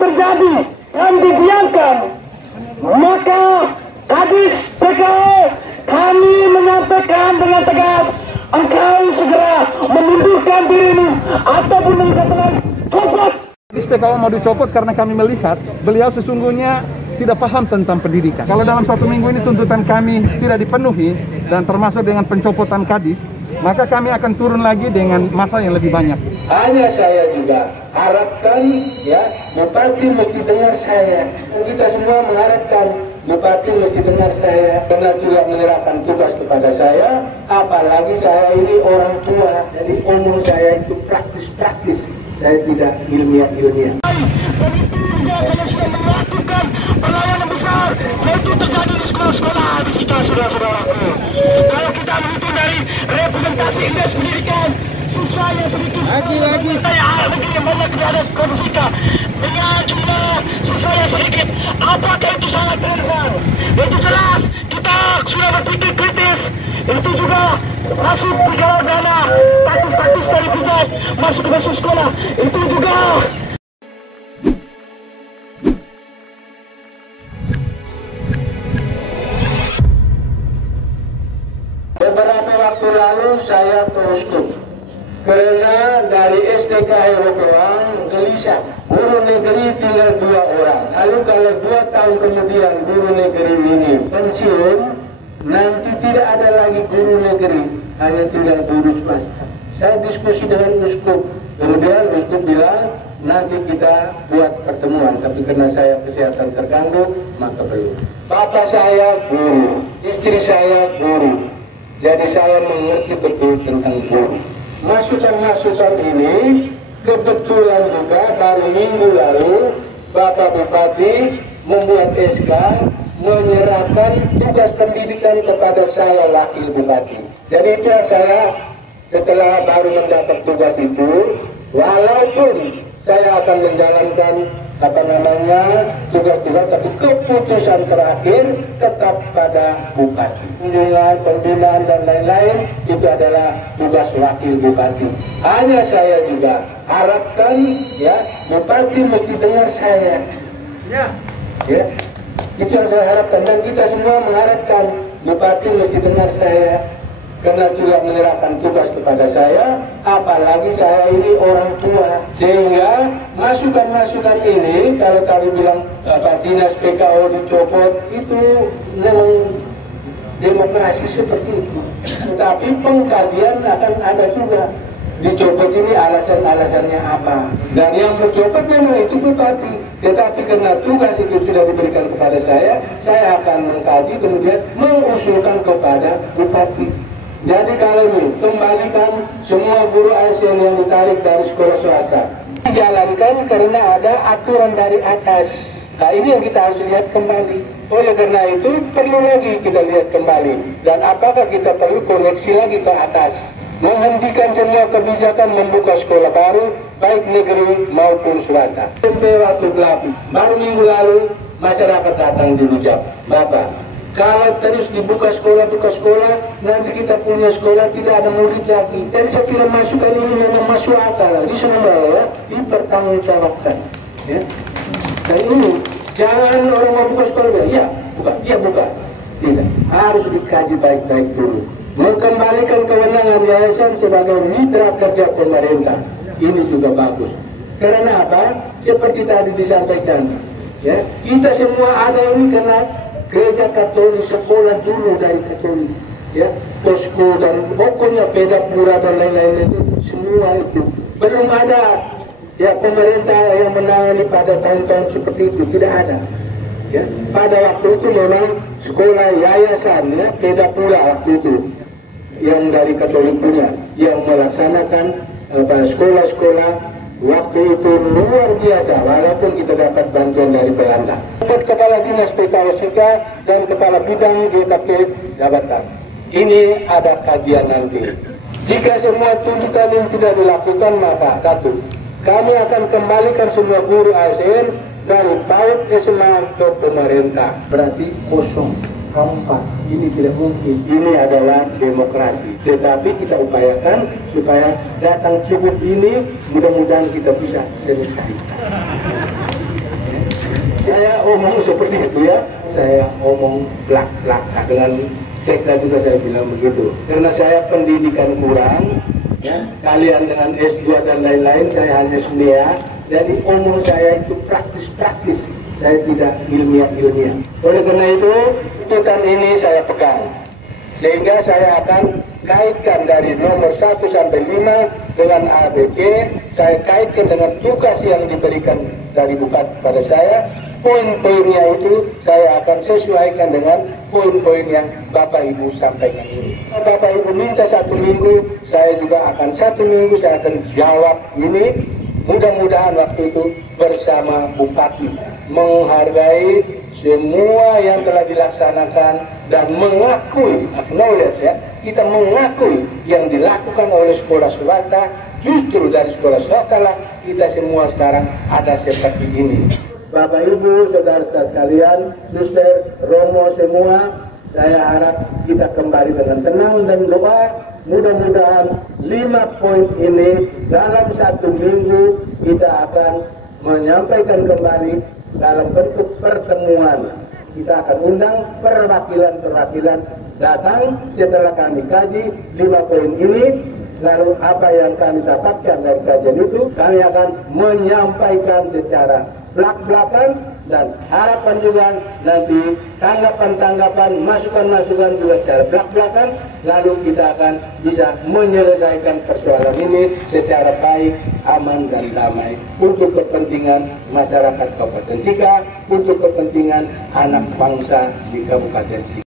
terjadi dan didiamkan, maka Kadis PKO kami menyampaikan dengan tegas, engkau segera mengundurkan dirimu ataupun dikatakan copot. Kadis PKO mau dicopot karena kami melihat beliau sesungguhnya tidak paham tentang pendidikan. Kalau dalam 1 minggu ini tuntutan kami tidak dipenuhi dan termasuk dengan pencopotan Kadis, maka kami akan turun lagi dengan masa yang lebih banyak. Hanya saya juga harapkan ya, Bupati mesti dengar saya. Kita semua mengharapkan Bupati mesti dengar saya, karena juga menyerahkan tugas kepada saya. Apalagi saya ini orang tua, jadi omong saya itu praktis-praktis. Saya tidak ilmiah-ilmiah. Dan itu juga kalau sudah melakukan perlawanan besar, yaitu terjadi di sekolah-sekolah di kita, saudara-saudaraku. Kalau kita menghitung dari representasi indeks pendidikan, siswa yang sedikit lagi saya negeri yang banyak ada kita dengan jumlah siswa yang sedikit, apakah itu sangat relevan? Itu jelas kita sudah berpikir kritis. Itu juga masuk ke dalam dana status dari pusat masuk ke masuk sekolah. Itu juga beberapa waktu lalu saya ke Uskup karena dari STK Hewokewang gelisah, guru negeri tinggal 2 orang. Lalu kalau 2 tahun kemudian guru negeri ini pensiun, nanti tidak ada lagi guru negeri, hanya tinggal guru swasta. Saya diskusi dengan Uskup, kemudian Uskup bilang nanti kita buat pertemuan, tapi karena saya kesehatan terganggu maka belum. Bapak saya guru, istri saya guru, jadi saya mengerti betul tentang guru. Masukan-masukan ini kebetulan juga baru minggu lalu Bapak Bupati membuat SK menyerahkan tugas pendidikan kepada saya wakil bupati. Jadi itu saya setelah baru mendapat tugas itu, walaupun saya akan menjalankan tugas-tugas, tapi keputusan terakhir tetap pada bupati. Kunjungan, pembinaan dan lain-lain itu adalah tugas wakil bupati. Hanya saya juga harapkan ya, bupati mesti dengar saya. Ya. Itu yang saya harapkan, dan kita semua mengharapkan bupati mesti dengar saya, karena juga menyerahkan tugas kepada saya, apalagi saya ini orang tua. Sehingga masukan-masukan ini, kalau tadi bilang dinas PKO dicopot, itu memang demokrasi seperti itu. Tapi pengkajian akan ada juga. Dicopot ini alasan-alasannya apa. Dan yang mencopot memang itu bupati. Tetapi karena tugas itu sudah diberikan kepada saya akan mengkaji kemudian mengusulkan kepada bupati. Jadi kalau ini kembalikan semua guru ASN yang ditarik dari sekolah swasta, dijalankan karena ada aturan dari atas. Nah ini yang kita harus lihat kembali. Oleh karena itu perlu lagi kita lihat kembali. Dan apakah kita perlu koneksi lagi ke atas, menghentikan semua kebijakan membuka sekolah baru, baik negeri maupun swasta. SMP waktu gelap, baru minggu lalu masyarakat datang di Lujab, Bapak, kalau terus dibuka sekolah, nanti kita punya sekolah tidak ada murid lagi. Dan saya kira masukan ini memang masuk akal. Di semua ya, dipertanggungjawabkan. Ya. Dan ini jangan orang mau buka sekolah, ya buka. Tidak, harus dikaji baik-baik dulu. Mengembalikan kewenangan yayasan sebagai mitra kerja pemerintah, ini juga bagus. Karena apa? Seperti tadi disampaikan, ya, kita semua ada ini karena gereja Katolik, sekolah dulu dari Katolik, ya, posko dan pokoknya Pedapura dan lain-lain itu semua itu. Belum ada ya pemerintah yang menangani pada tahun-tahun seperti itu, tidak ada. Ya, pada waktu itu memang sekolah yayasan, ya, Pedapura waktu itu yang dari Katolik punya, yang melaksanakan sekolah-sekolah waktu itu luar biasa, walaupun kita dapat bantuan dari Belanda. Kepala Dinas PKOSK dan Kepala Bidang GKP Jabatan. Ini ada kajian nanti. Jika semua tuntutan ini tidak dilakukan, maka satu, kami akan kembalikan semua guru ASN dari PAUD SMA ke pemerintah. Berarti kosong. Hampa, ini tidak mungkin. Ini adalah demokrasi. Tetapi kita upayakan supaya datang cukup ini, mudah-mudahan kita bisa selesai. saya omong seperti itu ya, saya omong belak-belakan. Dengan sekda juga saya bilang begitu. Karena saya pendidikan kurang, ya, kalian dengan S2 dan lain-lain, saya hanya senia. Jadi omong saya itu praktis-praktis, saya tidak ilmiah-ilmiah. Oleh karena itu, tuntutan ini saya pegang. Sehingga saya akan kaitkan dari nomor 1 sampai 5 dengan ABC, saya kaitkan dengan tugas yang diberikan dari Bupati pada saya. Poin-poinnya itu saya akan sesuaikan dengan poin-poin yang Bapak Ibu sampaikan ini. Bapak Ibu minta 1 minggu, saya juga akan 1 minggu, saya akan jawab ini. Mudah-mudahan waktu itu bersama Bupati menghargai semua yang telah dilaksanakan dan mengakui, acknowledge ya, kita mengakui yang dilakukan oleh sekolah swasta. Justru dari sekolah swasta lah kita semua sekarang ada seperti ini. Bapak Ibu, saudara-saudara sekalian, Suster, Romo semua, saya harap kita kembali dengan tenang dan doa. Mudah-mudahan 5 poin ini dalam 1 minggu kita akan menyampaikan kembali dalam bentuk pertemuan. Kita akan undang perwakilan-perwakilan datang setelah kami kaji 5 poin ini. Lalu apa yang kami dapatkan dari kajian itu, kami akan menyampaikan secara belak-belakan dan harapan juga nanti tanggapan-tanggapan, masukan-masukan juga secara belak-belakan. Lalu kita akan bisa menyelesaikan persoalan ini secara baik, aman dan damai untuk kepentingan masyarakat Kabupaten Sika, untuk kepentingan anak bangsa di Kabupaten Sika.